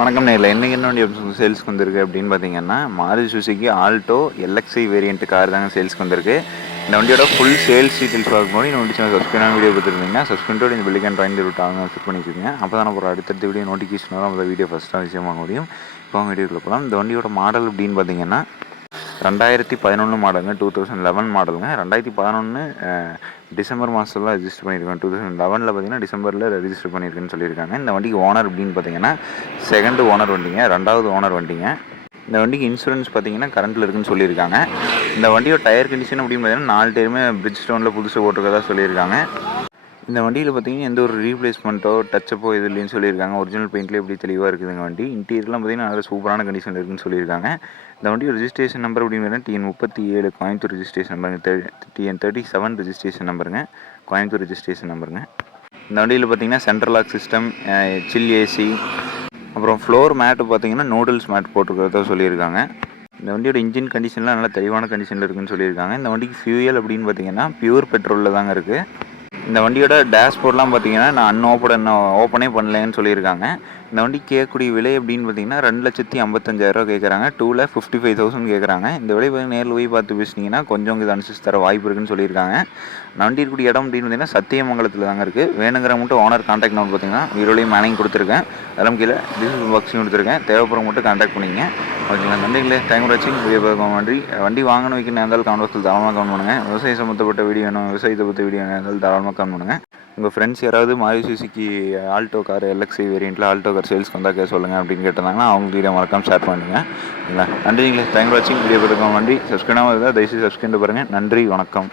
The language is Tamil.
வணக்கம் நேரில் இன்றைக்கி என்ன வண்டி சேல்ஸ்க்கு வந்திருக்கு அப்படின்னு பார்த்தீங்கன்னா Maruti Suzuki Alto LXI variant car தாங்க சேல்ஸ்க்கு வந்திருக்கு. இந்த வண்டியோட ஃபுல் சேல்ஸ் டீட்டெயில்ஸ் பார்க்கும்போது இந்த வண்டி சப்ஸ்கிரைப் வீடியோ பார்த்துருந்தீங்கன்னா சப்ஸ்கிரைபோடு இந்த பெல்லைக்கான் ட்ரைன் விட்டாங்க செட் பண்ணிச்சுங்க. அப்போ தான் அப்புறம் அடுத்தடுத்த வீடியோ நோட்டிஃபிகேஷன் வரும். அந்த வீடியோ ஃபஸ்ட்டாக விஷயம் வாங்க முடியும். இப்போ வீடியோக்குள்ள போகலாம். இந்த வண்டியோட மாடல் அப்படின்னு பார்த்தீங்கன்னா 2011 மாடலுங்க, 2011 மாடலுங்க. 2011 டிசம்பர் மாதத்தில் ரெஜிஸ்டர் பண்ணியிருக்காங்க. 2011 பார்த்தீங்கன்னா டிசம்பரில் ரெஜிஸ்டர் பண்ணியிருக்குன்னு சொல்லியிருக்காங்க. இந்த வண்டிக்கு ஓனர் அப்படின்னு பார்த்தீங்கன்னா செகண்ட் ஓனர் வண்டிங்க, ரெண்டாவது ஓனர் வண்டிங்க. இந்த வண்டிக்கு இன்சூரன்ஸ் பார்த்தீங்கன்னா கரண்ட்டில் இருக்குன்னு சொல்லியிருக்காங்க. இந்த வண்டியோட டயர் கண்டிஷன் அப்படின்னு பார்த்தீங்கன்னா 4 டயருமே பிரிட்ஜ் ஸ்டோனில் புதுசு போட்டிருக்கதா சொல்லியிருக்காங்க. இந்த வண்டியில் பார்த்தீங்கன்னா எந்த ஒரு ரீப்ளேஸ்மெண்ட்டோ டச்சப்போ இது இல்லைன்னு சொல்லியிருக்காங்க. ஒரிஜினல் பெயிண்ட்லேயே எப்படி தெளிவாக இருக்குதுங்க வண்டி. இன்டீரியர்லாம் பார்த்தீங்கன்னா நல்ல சூப்பரான கண்டிஷனில் இருக்குன்னு சொல்லியிருக்காங்க. இந்த வண்டியோட ரெஜிஸ்ட்ரேஷன் நம்பர் அப்படின்னு TN37 கோயம்புத்தூர் ரெஜிஸ்ட்ரேஷன் நம்பருங்க, TN37 ரெஜிஸ்ட்ரேஷன் நம்பருங்க, கோயம்புத்தூர் ரெஜிஸ்ட்ரேஷன் நம்பருங்க. இந்த வண்டியில் பார்த்தீங்கன்னா central lock system, chill AC, அப்புறம் ஃப்ளோர் மேட்டு பார்த்தீங்கன்னா நூடுல்ஸ் மேட் போட்டிருக்கிறதா சொல்லியிருக்காங்க. இந்த வண்டியோட இன்ஜின் கண்டிஷன்லாம் நல்லா தெளிவான கண்டிஷனில் இருக்குன்னு சொல்லியிருக்காங்க. இந்த வண்டிக்கு ஃபியூயல் அப்படின்னு பார்த்தீங்கன்னா பியூர் பெட்ரோலில் தாங்க இருக்குது. இந்த வண்டியோட டேஷ்போர்ட்லாம் பார்த்தீங்கன்னா நான் ஓப்பனே பண்ணலைன்னு சொல்லியிருக்காங்க. இந்த வண்டி கேட்கக்கூடிய விலை அப்படின்னு பார்த்தீங்கன்னா 2,55,000 கேட்குறாங்க. 2,55,000 கேட்குறாங்க. இந்த விலை நேரில் போய் பார்த்து பேசினீங்கன்னா கொஞ்சம் இது அனுசரிச்சு தர வாய்ப்பு இருக்குன்னு சொல்லியிருக்காங்க. வண்டி இருக்கக்கூடிய இடம் அப்படின்னு பார்த்தீங்கன்னா சத்தியமங்கலத்தில் தாங்க இருக்குது. வேணுங்கிற மட்டும் ஓனர் கான்டாக்ட் நம்பர் பார்த்தீங்கன்னா வீரோலையும் மேனிங் கொடுத்துருக்கேன், அதெல்லாம் கீழே டிஸ்கிரிப்ஷன் பாக்ஸையும் கொடுத்துருக்கேன். தேவைப்படுற மட்டும் கான்டாக்ட் பண்ணிங்க. ஓகேங்களா? நன்றிங்களே. தேங்க் வாட்சிங். வீடியோ பார்க்க நன்றி. வண்டி வாங்கணும் வைக்கணும் இருந்தாலும் கமெண்ட் பாக்ஸில் தாராளமாக கமெண்ட் பண்ணுங்கள். விவசாயம் சம்மந்தப்பட்ட வீடியோ வேணும், விவசாயத்தை பற்றி வீடியோ இருந்தாலும் தாராளமாக கமெண்ட் பண்ணுங்கள். உங்கள் ஃப்ரெண்ட்ஸ் யாராவது Maruti Suzuki Alto car LXI வேரியண்ட்டில் ஆல்டோ கார் சேல்ஸ்க்கு வந்தால் சொல்லுங்கள் அப்படின்னு கேட்டிருந்தாங்கன்னா அவங்க வீடியோ மறக்காமல் ஷேர் பண்ணுங்கள். ஓகேங்களா? நன்றிங்களே. தேங்க் வாட்சிங். வீடியோ பார்க்க நன்றி. சப்ஸ்கிரைபாக இருந்தால் தயவுசெய்து சப்ஸ்கிரைப் பாருங்கள். நன்றி, வணக்கம்.